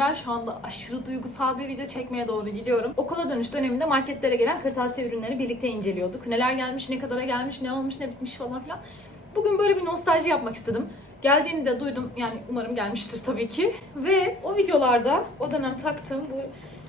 Ben şu anda aşırı duygusal bir video çekmeye doğru gidiyorum. Okula dönüş döneminde marketlere gelen kırtasiye ürünleri birlikte inceliyorduk. Neler gelmiş, ne kadara gelmiş, ne olmuş, ne bitmiş falan filan. Bugün böyle bir nostalji yapmak istedim. Geldiğini de duydum. Yani umarım gelmiştir tabii ki. Ve o videolarda o dönem taktığım bu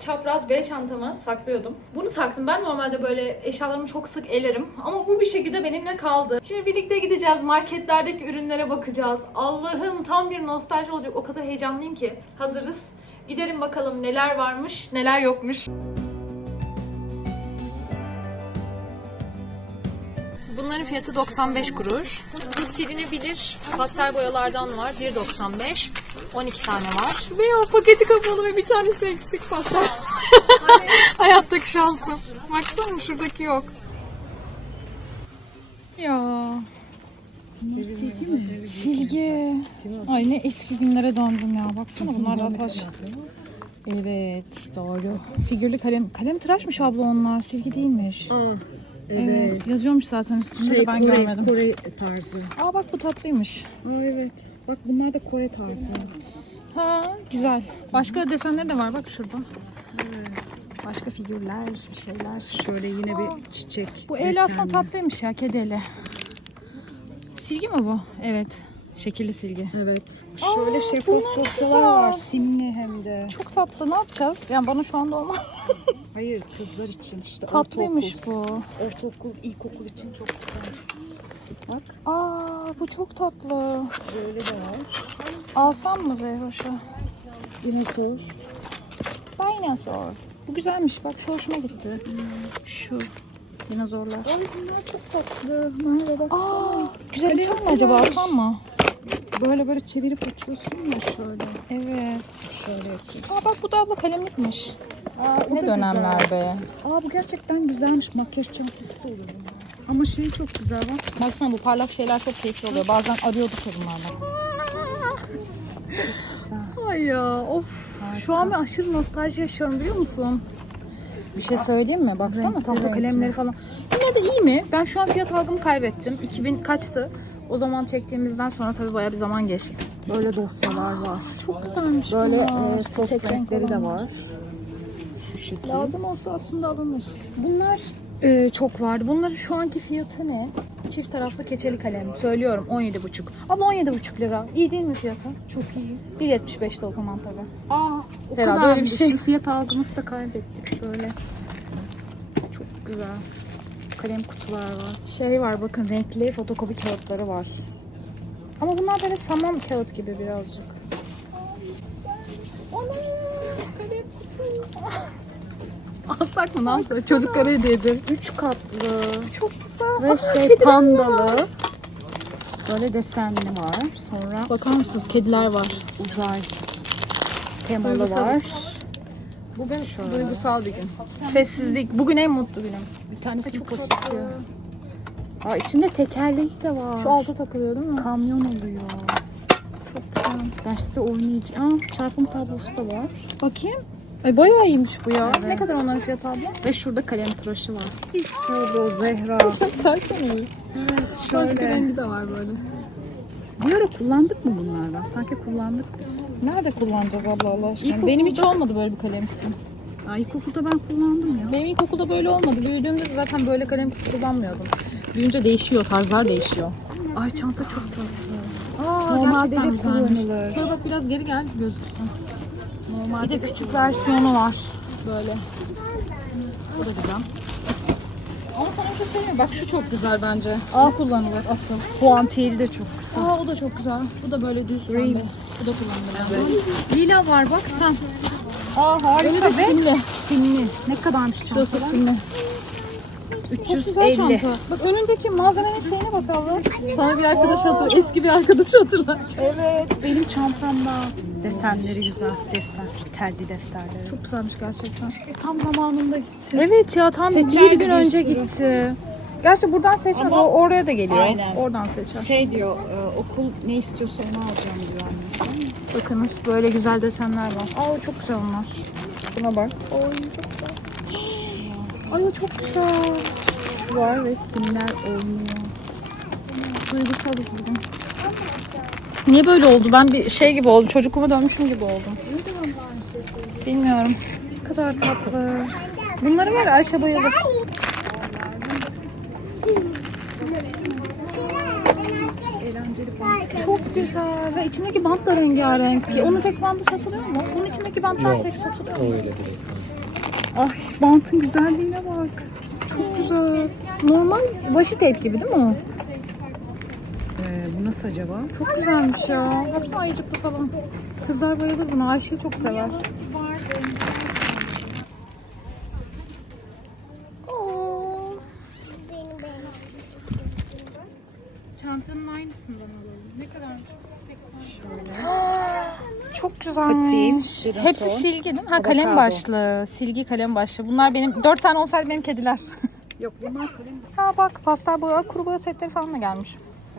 çapraz bel çantamı saklıyordum. Bunu taktım. Ben normalde böyle eşyalarımı çok sık elerim. Ama bu bir şekilde benimle kaldı. Şimdi birlikte gideceğiz. Marketlerdeki ürünlere bakacağız. Allah'ım tam bir nostalji olacak. O kadar heyecanlıyım ki. Hazırız. Gidelim bakalım neler varmış, neler yokmuş. Bunların fiyatı 95 kuruş. Bu silinebilir pastel boyalardan var. 1.95. 12 tane var. Ve o paketi kapalı ve bir tanesi eksik pastel. Hayattaki şansım. Baksana şuradaki yok. Ya. Silgi mi? Silgi. Ay ne eski günlere döndüm ya. Baksana bunlar da taş. Evet doğru. Figürlü kalem. Kalem tıraşmış abla onlar. Silgi değilmiş. Aa, Evet. Yazıyormuş zaten üstünde Şey, de ben Kore, görmedim. Kore tarzı. Aa bak bu tatlıymış. Aa, evet. Bak bunlar da Kore tarzı. Ha güzel. Başka desenleri de var bak şurada. Başka figürler, bir şeyler. Şöyle yine bir çiçek. Bu el aslında desenli. tatlıymış ya kedi eli. Silgi mi bu? Evet. Şekilli silgi. Evet. Aa, Şöyle bunlar şeffaf dosyalar var. Simli hem de. Çok tatlı. Ne yapacağız? Yani bana şu anda olmaz. Hayır kızlar için işte Tatlıymış bu. ortaokul. Ortaokul, ilkokul için çok güzel. Bak Aa bu çok tatlı. böyle de var. Alsam mı Zeyhoş'u? Yine sor. Dinosaur. Bu güzelmiş. Bak şu hoşuma gitti. Şu dinozorlar. Ay bunlar çok tatlı. Merhaba baksana. Aa, güzel şey mi acaba alsam mı? Böyle böyle çevirip açıyorsun ya şöyle. Evet. Şöyle yapayım. Aa bak bu da abla kalemlikmiş. Aa, o Ne da dönemler güzel. be. Aa bu gerçekten güzelmiş. Makyaj çantası da olur. Ama şey çok güzel bak. Baksana bu parlak şeyler çok keyifli oluyor. Bazen bunlarla. Güzel. Ay ya of. Şu an ben aşırı nostalji yaşıyorum biliyor musun? Bir şey söyleyeyim mi? Baksana Renkli, renkli. kalemleri falan. Yine de iyi mi? Ben şu an fiyat algımı kaybettim. 2000 kaçtı? O zaman çektiğimizden sonra tabii bayağı bir zaman geçti. Böyle dosyalar var. Çok güzelmiş Böyle bunlar. e, soft renkleri de var. Şu şekil. Lazım olsa aslında alınır. Bunlar e, çok vardı. Bunların şu anki fiyatı ne? Çift taraflı keçeli kalem. Söylüyorum 17,5. Abla 17,5 lira. İyi değil mi fiyatı? Çok iyi. 1.75'te o zaman tabii. Aa, o Herhalde kadar öyle bir şey. Fiyat algımızı da kaybettik şöyle. Çok güzel. Kalem kutular var. Şey var bakın renkli fotokopi kağıtları var. Ama bunlar böyle saman kağıt gibi birazcık. Ana kalem kutu. Alsak mı ne yapsak? Çocuklara hediye ederiz. Üç katlı Çok güzel. ve şey pandalı. Böyle desenli var. Sonra Bakar mısınız kediler var. uzay temalı Duygusal. var. Bugün duygusal bir gün. Sessizlik. Bugün en mutlu günüm. Bir tanesi çok tatlı. Aa, içinde tekerlek de var. Şu alta takılıyor değil mi? kamyon oluyor. Çok güzel. Derste oynayacak. Aa, çarpım tablosu da var. Bakayım. Ay bayağı iyiymiş bu ya. Ne kadar onların fiyatı abla? Ve şurada kalem tıraşı var. İstiyordu Zehra. Sersene mi? evet Başka şöyle. rengi de var böyle. Bir ara kullandık mı bunlardan? Sanki kullandık biz. Nerede kullanacağız abla Allah aşkına? İlkokulda- Benim hiç olmadı böyle bir kalem kutum. Aa, ilkokulda ben kullandım ya. Benim ilkokulda böyle olmadı. Büyüdüğümde de zaten böyle kalem kutu kullanmıyordum. Büyüyünce değişiyor, tarzlar değişiyor. Ay çanta çok tatlı. Aa, Normalde de kullanılır. Şöyle bak biraz geri gel gözüksün. Bir de küçük versiyonu var. Böyle. Bu da güzel. Ama sana bir şey söyleyeyim mi? Bak şu çok güzel bence. A kullanılır asıl. Puantiyeli de çok kısa. Aa o da çok güzel. Bu da böyle düz pembe. Bu da kullanılır. Lila var bak sen. Aa harika ve simli. simli. Ne kadarmış çanta? Şurası simli. Çok güzel 350. çanta. Bak önündeki malzemenin şeyine bak abla. Sana bir arkadaş hatır, eski bir arkadaş hatırlar. Evet. Benim çantamda desenleri güzel defter. Telli defterleri. Çok güzelmiş gerçekten. Tam zamanında gitti. Evet ya tam Seçer bir gün önce sürü. gitti. Gerçi buradan seçmez. Ama- o oraya da geliyor. Aynen. Oradan seçer. Şey diyor, e, okul ne istiyorsa onu alacağım diyor annesi. Bakınız böyle güzel desenler var. Aa çok güzel onlar. Buna bak. Ay çok güzel. Ay o çok güzel. Şu var ve simler oynuyor. Duygusalız bugün. Niye böyle oldu? Ben bir şey gibi oldum. Çocukluğuma dönmüşüm gibi oldum. Bilmiyorum. Ne kadar tatlı. Bunları var Ayşe bayılır. Çok güzel. Ve içindeki bant da rengarenk. Onun tek bandı satılıyor mu? Bunun içindeki bantlar tek satılıyor mu? Öyle değil. Ay bantın güzelliğine bak. Çok güzel. Normal washi tape gibi değil mi o? Nasıl acaba? Çok güzelmiş ya. Baksana ayıcıklı falan. Kızlar bayılır buna. Ayşe çok sever. Oo. Çantanın aynısından alalım. Ne kadar? Çok güzelmiş. Hepsi silgi değil mi? Ha kalem Avokado. başlı. Silgi kalem başlı. Bunlar benim dört tane olsaydı benim kediler. Yok bunlar kalem Ha bak pastel boya, kuru boya setleri falan da gelmiş.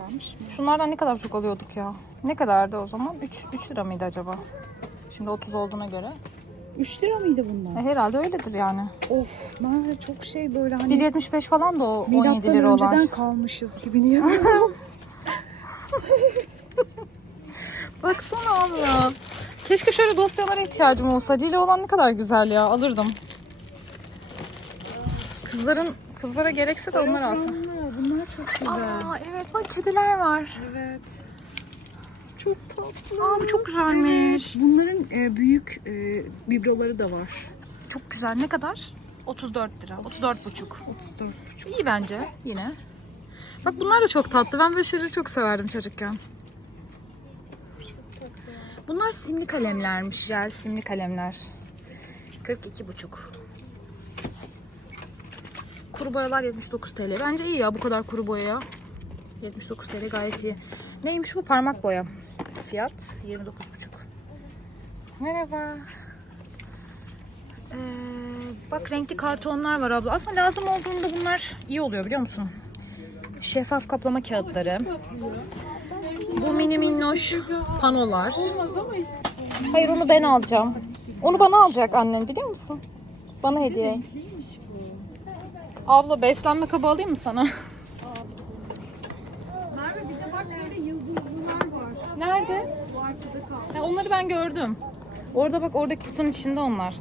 Gelmiş. Şunlardan ne kadar çok alıyorduk ya? Ne kadardı o zaman? 3, 3 lira mıydı acaba? Şimdi 30 olduğuna göre. 3 lira mıydı E, bunlar? herhalde öyledir yani. Of ben de çok şey böyle hani 1.75 falan da o 17 milattan lira önceden olan. kalmışız gibi niye? Baksana abi ya. Keşke şöyle dosyalara ihtiyacım olsa. Lili olan ne kadar güzel ya. Alırdım. Kızların kızlara gerekse de onlar alsın. Bunlar, çok güzel. Aa evet bak kediler var. Evet. Çok tatlı. Aa bu çok güzelmiş. Bunların e, büyük e, bibloları da var. Çok güzel. Ne kadar? 34 lira. 34 buçuk. 34 İyi bence yine. Bak bunlar da çok tatlı. Ben böyle şeyleri çok severdim çocukken. Bunlar simli kalemlermiş. Jel simli kalemler. 42 buçuk. Kuru boyalar 79 TL. Bence iyi ya bu kadar kuru boyaya. 79 TL gayet iyi. Neymiş bu? Parmak boya. Fiyat 29 buçuk. Merhaba. Ee, bak renkli kartonlar var abla. Aslında lazım olduğunda bunlar iyi oluyor biliyor musun? Şeffaf kaplama kağıtları. Bu mini minnoş panolar. Hayır onu ben alacağım. Onu bana alacak annen biliyor musun? Bana hediye. Abla beslenme kabı alayım mı sana? Nerede? Ha, onları ben gördüm. Orada bak oradaki kutunun içinde onlar.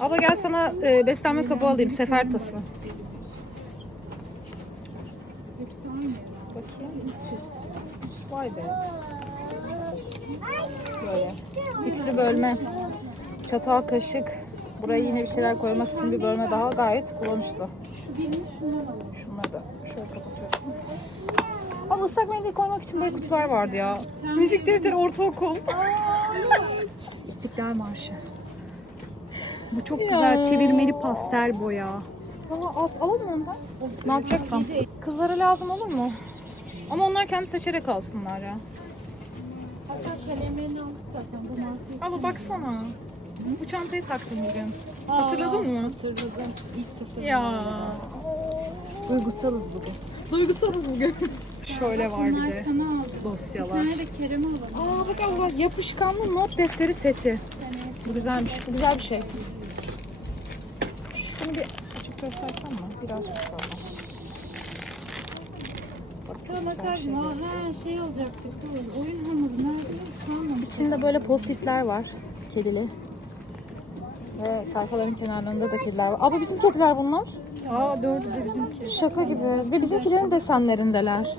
Abla gel sana e, beslenme kabı alayım. Sefer tası. Bakayım. Vay be. Böyle. Üçlü bölme. Çatal, kaşık. Buraya yine bir şeyler koymak için bir bölme daha gayet kullanışlı. Şunları da şöyle kapatıyorum. Ama ıslak mendil koymak için böyle kutular vardı ya. Müzik defteri ortaokul. İstiklal Marşı. Bu çok güzel çevirmeli pastel boya. Aa, az alalım ondan. Ne yapacaksam. Kızlara lazım olur mu? Ama onlar kendi seçerek alsınlar ya. Abla baksana. Bu çantayı taktım bugün. Hatırladın mı? Hatırladım. İlk tasarım. Ya. Duygusalız bugün. Duygusalız bugün. Şöyle var bir de dosyalar. Aa bak abla yapışkanlı not defteri seti. Bu güzelmiş. Bu güzel bir şey. Şunu bir açıp göstersem mi? Biraz göstersem. Bak bir şey. Ha şey olacaktık. Dur. Oyun hamuru nerede? İçinde böyle postitler var. Kedili. Ve sayfaların kenarlarında da kediler var. Aa bu bizim kediler bunlar. Aa dördü de bizimki. Şaka gibi. Ve bizimkilerin desenlerindeler.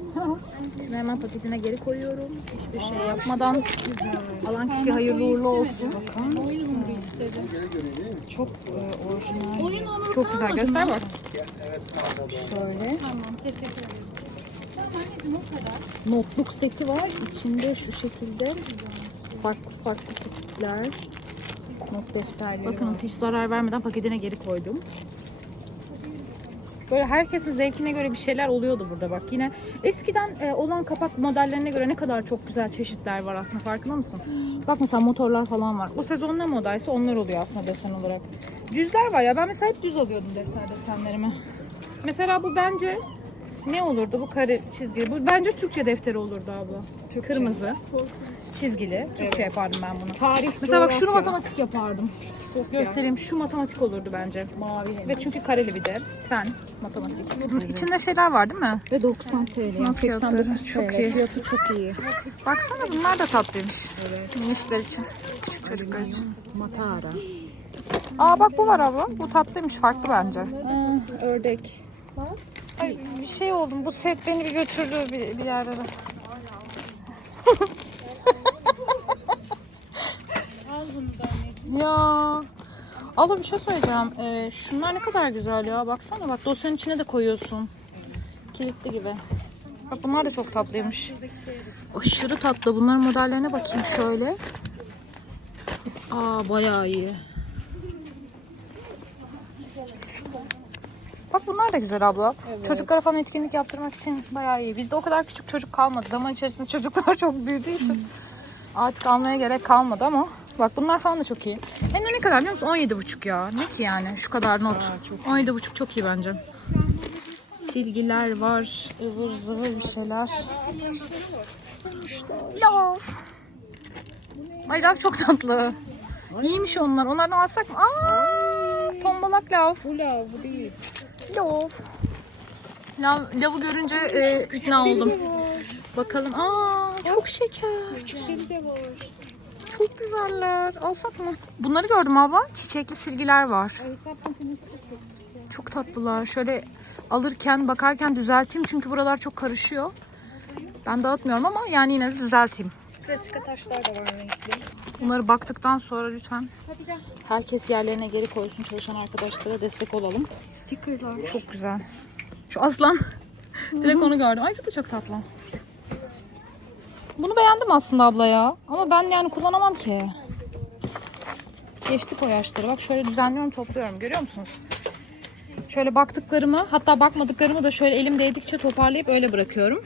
Şimdi hemen paketine geri koyuyorum. Hiçbir şey yapmadan. Alan kişi hayırlı uğurlu olsun. Çok e, orijinal. Çok güzel. Göster bak. Şöyle. Tamam teşekkür ederim. Notluk seti var. İçinde şu şekilde farklı farklı kesitler. Not defterleri Bakın var. hiç zarar vermeden paketine geri koydum. Böyle herkesin zevkine göre bir şeyler oluyordu burada bak. Yine eskiden e, olan kapak modellerine göre ne kadar çok güzel çeşitler var aslında farkında mısın? Bak mesela motorlar falan var. O sezon ne modaysa onlar oluyor aslında desen olarak. Düzler var ya ben mesela hep düz alıyordum defter desenlerimi. Mesela bu bence ne olurdu bu kare çizgi? Bu bence Türkçe defteri olurdu abla. Kırmızı. Çizgili. Türkçe yapardım ben bunu. Tarih, Mesela bak şunu matematik yapardım. sosyal, Göstereyim. Şu matematik olurdu bence. mavi. Ve çünkü kareli bir de. Fen, matematik. Bunun içinde şeyler var değil mi? Ve 90 TL. Nasıl 89 fiyatları? TL. Çok iyi. Fiyatı çok iyi. Baksana bunlar da tatlıymış. Minikler için. Küçük çocuklar için. Matara. Aa bak bu var abla. Bu tatlıymış. Farklı bence. Aa, ördek. Ay, bir şey oldum. Bu set beni bir götürdü bir, bir yerlere. Al bunu da anne. Ya. Abla bir şey söyleyeceğim. Ee, şunlar ne kadar güzel ya. Baksana bak dosyanın içine de koyuyorsun. Kilitli gibi. Bak bunlar da çok tatlıymış. Aşırı tatlı. Bunların modellerine bakayım şöyle. Aa bayağı iyi. Bak bunlar da güzel abla. Çocuklara falan etkinlik yaptırmak için bayağı iyi. Bizde o kadar küçük çocuk kalmadı. Zaman içerisinde çocuklar çok büyüdüğü için artık almaya gerek kalmadı ama bak bunlar falan da çok iyi. Hem de ne kadar biliyor musun? 17,5 ya. Net yani. Şu kadar not. 17,5 çok iyi bence. Silgiler var. ıvır zıvır bir şeyler. Love. Ay love çok tatlı. İyiymiş onlar. Onlardan alsak mı? Aa, tombalak love. Bu lav bu değil. Love. Lav, lavı görünce e, ikna oldum. Bakalım. Aa, çok şeker. Küçükleri de var. Çok güzeller. Alsak mı? Bunları gördüm abla. Çiçekli silgiler var. Çok tatlılar. Şöyle alırken, bakarken düzelteyim çünkü buralar çok karışıyor. Ben dağıtmıyorum ama yani yine de düzelteyim. Klasik taşlar da var renkli. Bunları baktıktan sonra lütfen herkes yerlerine geri koysun. Çalışan arkadaşlara destek olalım. Stickerlar. Çok güzel. Şu aslan. Direkt onu gördüm. Ay bu da çok tatlı. Bunu beğendim aslında abla ya. Ama ben yani kullanamam ki. Geçtik o yaşları. Bak şöyle düzenliyorum topluyorum. Görüyor musunuz? Şöyle baktıklarımı hatta bakmadıklarımı da şöyle elim değdikçe toparlayıp öyle bırakıyorum.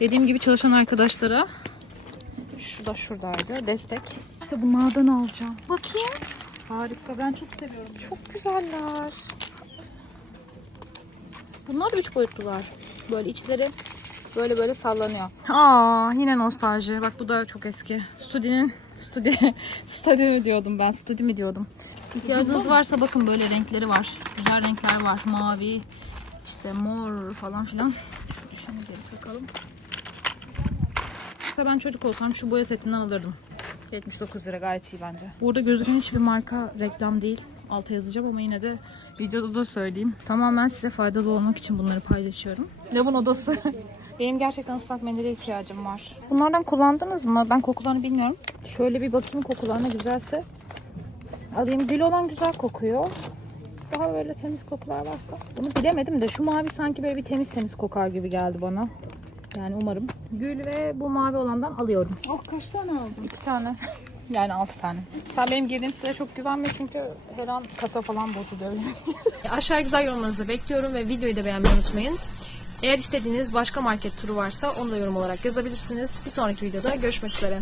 Dediğim gibi çalışan arkadaşlara şu da şuradaydı. Destek. İşte bunlardan alacağım. Bakayım. Harika. Ben çok seviyorum. Çok güzeller. Bunlar da üç boyutlular. Böyle içleri böyle böyle sallanıyor. Aa yine nostalji. Bak bu da çok eski. Studi'nin Studi Studi mi diyordum ben? Studi mi diyordum? İhtiyacınız varsa bakın böyle renkleri var. Güzel renkler var. Mavi, işte mor falan filan. Şu düşeni geri takalım. İşte ben çocuk olsam şu boya setinden alırdım. 79 lira gayet iyi bence. Burada gözüken hiçbir marka reklam değil. Alta yazacağım ama yine de videoda da söyleyeyim. Tamamen size faydalı olmak için bunları paylaşıyorum. Lavın odası. Benim gerçekten ıslak mendile ihtiyacım var. Bunlardan kullandınız mı? Ben kokularını bilmiyorum. Şöyle bir bakayım kokularına güzelse. Alayım. Gül olan güzel kokuyor. Daha böyle temiz kokular varsa. Bunu bilemedim de şu mavi sanki böyle bir temiz temiz kokar gibi geldi bana. Yani umarım. Gül ve bu mavi olandan alıyorum. Oh kaç tane aldın? İki tane. Yani altı tane. Sen benim girdiğim siteye çok güvenme çünkü her an kasa falan bozuluyor. Aşağıya güzel yorumlarınızı bekliyorum ve videoyu da beğenmeyi unutmayın. Eğer istediğiniz başka market turu varsa onu da yorum olarak yazabilirsiniz. Bir sonraki videoda görüşmek üzere.